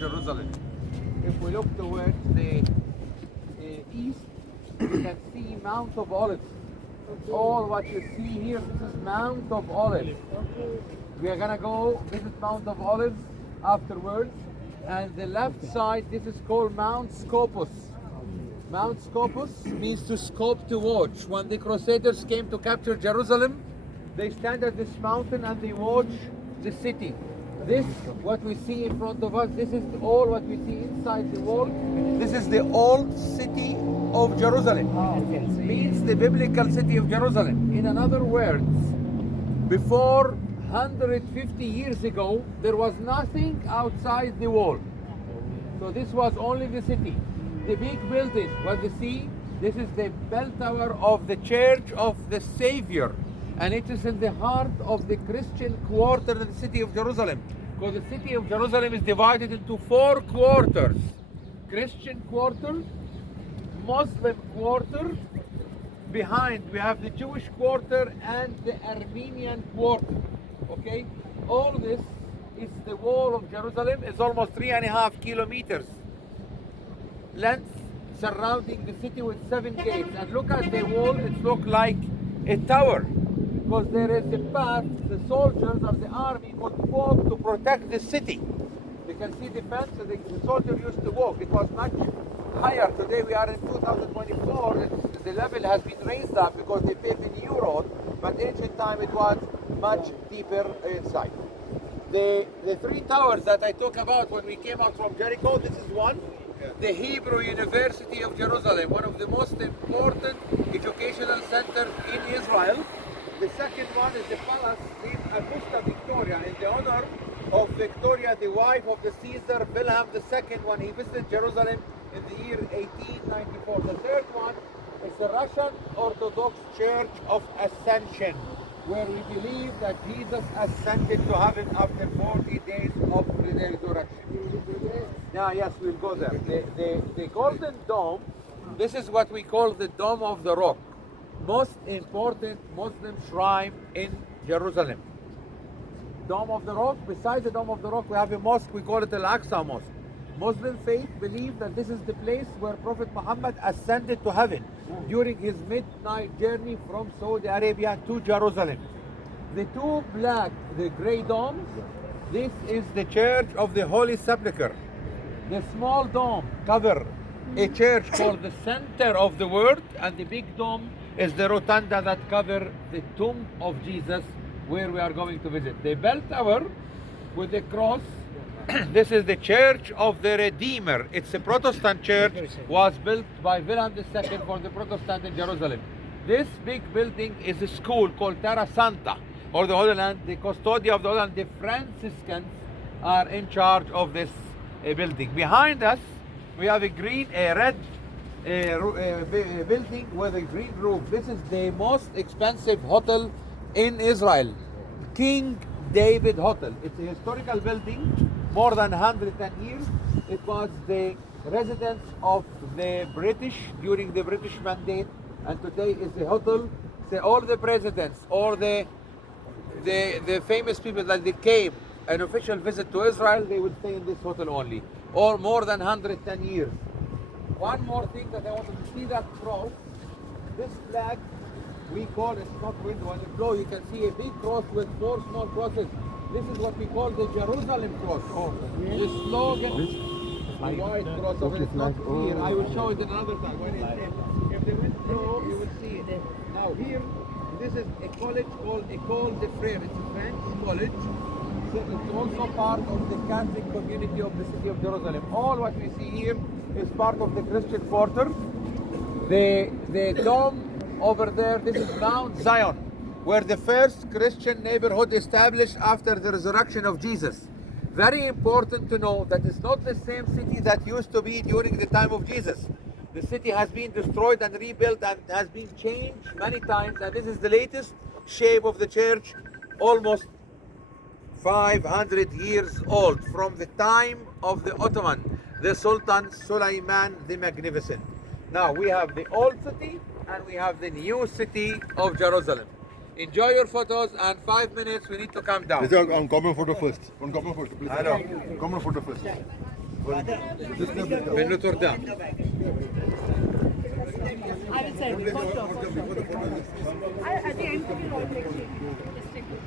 Jerusalem. If we look towards the east, you can see Mount of Olives. All what you see here, this is Mount of Olives. We are gonna go visit Mount of Olives afterwards. And the left side, this is called Mount Scopus. Mount Scopus means to scope, to watch. When the Crusaders came to capture Jerusalem, they stand at this mountain and they watch the city. This, what we see in front of us, this is all what we see inside the wall. This is the old city of Jerusalem. Means the biblical city of Jerusalem. In other words, before 150 years ago, there was nothing outside the wall. So this was only the city. The big building, what you see, this is the bell tower of the Church of the Savior. And it is in the heart of the Christian quarter of the city of Jerusalem. Because the city of Jerusalem is divided into 4 quarters. Christian quarter, Muslim quarter, behind we have the Jewish quarter and the Armenian quarter. Okay? All this is the wall of Jerusalem. It's almost 3.5 kilometers length, surrounding the city with 7 gates. And look at the wall, it looks like a tower. Because there is a path the soldiers of the army would walk to protect the city. You can see the fence that the soldier used to walk. It was much higher. Today we are in 2024. The level has been raised up because they paved a new road. But ancient time it was much deeper inside. The 3 towers that I talk about when we came out from Jericho, this is one. The Hebrew University of Jerusalem, one of the most important educational centers in Israel. The second one is the palace named Augusta Victoria in the honor of Victoria, the wife of the Caesar Wilhelm II, when he visited Jerusalem in the year 1894. The third one is the Russian Orthodox Church of Ascension, where we believe that Jesus ascended to heaven after 40 days of the resurrection. Now, yes, we'll go there. The Golden Dome, this is what we call the Dome of the Rock. Most important Muslim shrine in Jerusalem. Dome of the Rock. Besides the Dome of the Rock, we have a mosque. We call it Al-Aqsa Mosque. Muslim faith believe that this is the place where Prophet Muhammad ascended to heaven during his midnight journey from Saudi Arabia to Jerusalem. The 2 black, the gray domes, this is the Church of the Holy Sepulchre. The small dome cover a church called the Center of the Word, and the big dome is the rotunda that covers the tomb of Jesus, where we are going to visit. The bell tower with the cross, this is the Church of the Redeemer. It's a Protestant church, was built by Wilhelm II for the Protestant in Jerusalem. This big building is a school called Terra Santa, or the Holy Land. The custodian of the Holy Land, the Franciscans, are in charge of this building. Behind us, we have a red building with a green roof. This is the most expensive hotel in Israel, King David Hotel. It's a historical building, more than 110 years. It was the residence of the British during the British Mandate, and today is a hotel. So all the presidents, all the famous people that they came an official visit to Israel, they would stay in this hotel only, or more than 110 years. One more thing that I wanted to see, that cross, this flag, we call it not window. On the floor you can see a big cross with 4 small crosses. This is what we call the Jerusalem cross. The slogan, the white cross of it is not here. I will show it in another time. When if the wind blows, you will see it. Now here, this is a college called École des Frères. It's a French college. So it's also part of the Catholic community of the city of Jerusalem. All what we see here is part of the Christian quarter. The dome over there, this is Mount Zion, where the first Christian neighborhood established after the resurrection of Jesus. Very important to know that it's not the same city that used to be during the time of Jesus. The city has been destroyed and rebuilt and has been changed many times, and this is the latest shape of the church, almost 500 years old, from the time of the Ottoman, the Sultan Sulaiman the Magnificent. Now we have the old city and we have the new city of Jerusalem. Enjoy your photos, and 5 minutes we need to come down. I'm coming for the first. One coming first, please. Hello. Coming for the first. בנוטר דם. I will send you. For sure. At the end, we will all take it. Just take it.